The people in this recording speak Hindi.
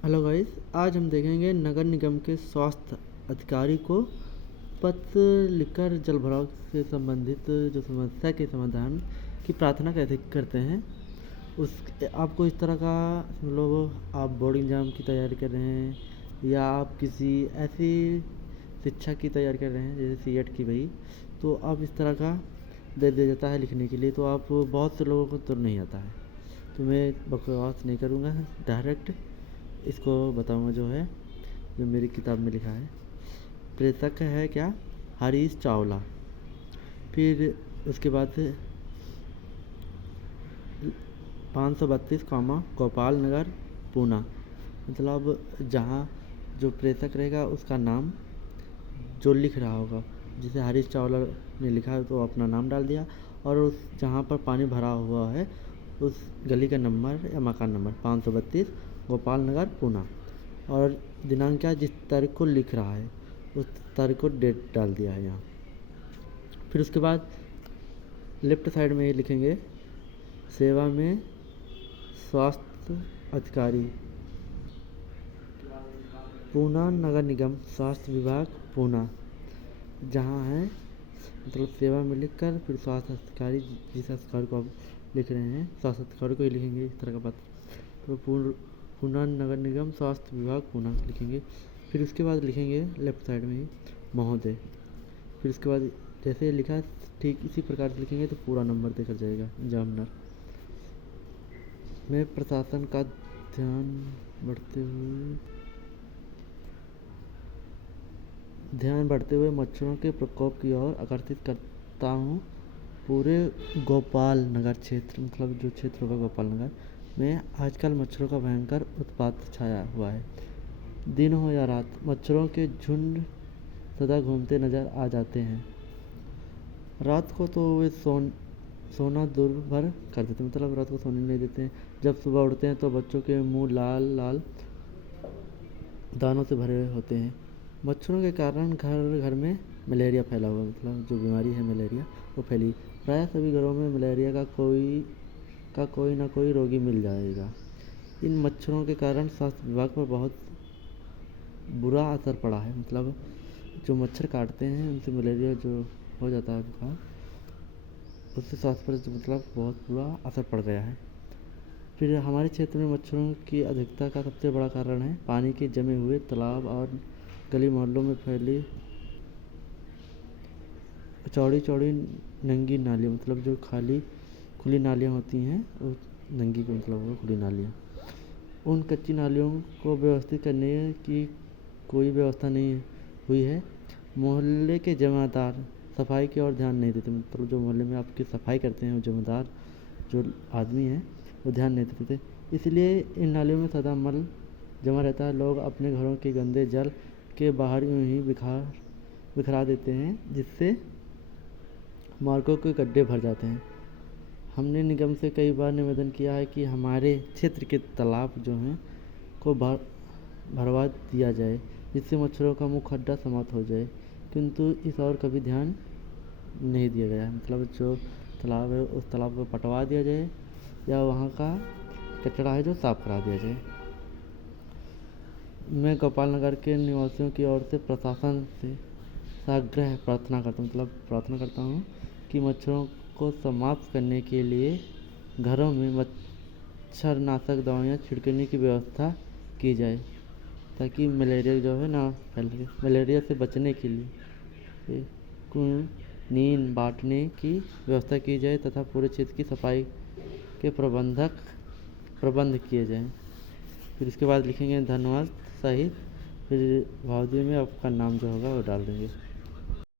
हेलो गाइस, आज हम देखेंगे नगर निगम के स्वास्थ्य अधिकारी को पत्र लिखकर जल भराव से संबंधित जो समस्या के समाधान की प्रार्थना कैसे करते हैं। उस आपको इस तरह का मतलब आप बोर्ड एग्जाम की तैयारी कर रहे हैं या आप किसी ऐसी शिक्षा की तैयारी कर रहे हैं जैसे सीएट की भाई, तो आप इस तरह का दे दिया जाता है लिखने के लिए, तो आप बहुत से लोगों को तो नहीं आता है। तो मैं बकवास नहीं करूँगा, डायरेक्ट इसको बताऊंगा जो है, जो मेरी किताब में लिखा है। प्रेषक है क्या? हरीश चावला। फिर उसके बाद 532 गोपाल नगर पूना, मतलब जहाँ जो प्रेषक रहेगा उसका नाम जो लिख रहा होगा, जैसे हरीश चावला ने लिखा है तो अपना नाम डाल दिया, और उस जहाँ पर पानी भरा हुआ है उस गली का नंबर या मकान नंबर 532 गोपाल नगर पूना, और दिनांक क्या जिस तारीख को लिख रहा है उस तारीख को डेट डाल दिया है यहाँ। फिर उसके बाद लेफ्ट साइड में ही लिखेंगे सेवा में स्वास्थ्य अधिकारी पूना नगर निगम स्वास्थ्य विभाग पूना, जहाँ है मतलब सेवा में लिख कर फिर स्वास्थ्य अधिकारी जिस अधिकारी को आप लिख रहे हैं स्वास्थ्य अधिकारी को ही लिखेंगे इस तरह का पत्र। तो पूना नगर निगम स्वास्थ्य विभाग पूना लिखेंगे। फिर उसके बाद लिखेंगे लेफ्ट साइड में ही महोदय। फिर उसके बाद जैसे लिखा है ठीक इसी प्रकार से लिखेंगे तो पूरा नंबर देकर जाएगा एग्जामिनर में। प्रशासन का ध्यान बढ़ते हुए मच्छरों के प्रकोप की ओर आकर्षित करता हूँ। पूरे गोपाल नगर क्षेत्र, मतलब जो क्षेत्र होगा गोपाल नगर में आजकल मच्छरों का भयंकर उत्पात छाया हुआ है। दिन हो या रात मच्छरों के झुंड सदा घूमते नजर आ जाते हैं। रात को तो वे सोना दुर्भर कर देते, मतलब रात को सोने नहीं देते हैं। जब सुबह उठते हैं तो बच्चों के मुंह लाल लाल दानों से भरे होते हैं। मच्छरों के कारण घर घर में मलेरिया फैला हुआ, मतलब जो बीमारी है मलेरिया वो फैली। प्रायः सभी घरों में मलेरिया का कोई ना कोई रोगी मिल जाएगा। इन मच्छरों के कारण स्वास्थ्य विभाग पर बहुत बुरा असर पड़ा है, मतलब जो मच्छर काटते हैं उनसे मलेरिया जो हो जाता है बुखार, उससे स्वास्थ्य पर मतलब बहुत बुरा असर पड़ गया है। फिर हमारे क्षेत्र में मच्छरों की अधिकता का सबसे बड़ा कारण है पानी के जमे हुए तालाब और गली मोहल्लों में फैली चौड़ी चौड़ी नंगी नालियाँ, मतलब जो खुली नालियाँ होती हैं वो नंगी का मतलब होगा खुली नालियाँ। उन कच्ची नालियों को व्यवस्थित करने की कोई व्यवस्था नहीं हुई है। मोहल्ले के जमादार सफाई की ओर ध्यान नहीं देते, मतलब जो मोहल्ले में आपकी सफाई करते हैं वो जमादार जो आदमी हैं वो ध्यान नहीं देते थे, इसलिए इन नालियों में सदा मल जमा रहता है। लोग अपने घरों के गंदे जल के बाहर यूं ही बिखरा देते हैं, जिससे मार्गों के गड्ढे भर जाते हैं। हमने निगम से कई बार निवेदन किया है कि हमारे क्षेत्र के तालाब जो हैं को भरवा दिया जाए, जिससे मच्छरों का मुख्य अड्डा समाप्त हो जाए, किंतु इस और कभी ध्यान नहीं दिया गया है। मतलब जो तालाब है उस तालाब को पटवा दिया जाए या वहाँ का कचरा है जो साफ करा दिया जाए। मैं गोपाल नगर के निवासियों की ओर से प्रशासन से साग्रह प्रार्थना करता हूँ कि मच्छरों को समाप्त करने के लिए घरों में मच्छरनाशक दवाइयाँ छिड़कने की व्यवस्था की जाए, ताकि मलेरिया जो है ना फैले। मलेरिया से बचने के लिए नींद बांटने की व्यवस्था की जाए तथा पूरे क्षेत्र की सफाई के प्रबंध किए जाएं। फिर इसके बाद लिखेंगे धन्यवाद सहित, फिर भावदी में आपका नाम जो होगा वो डाल देंगे।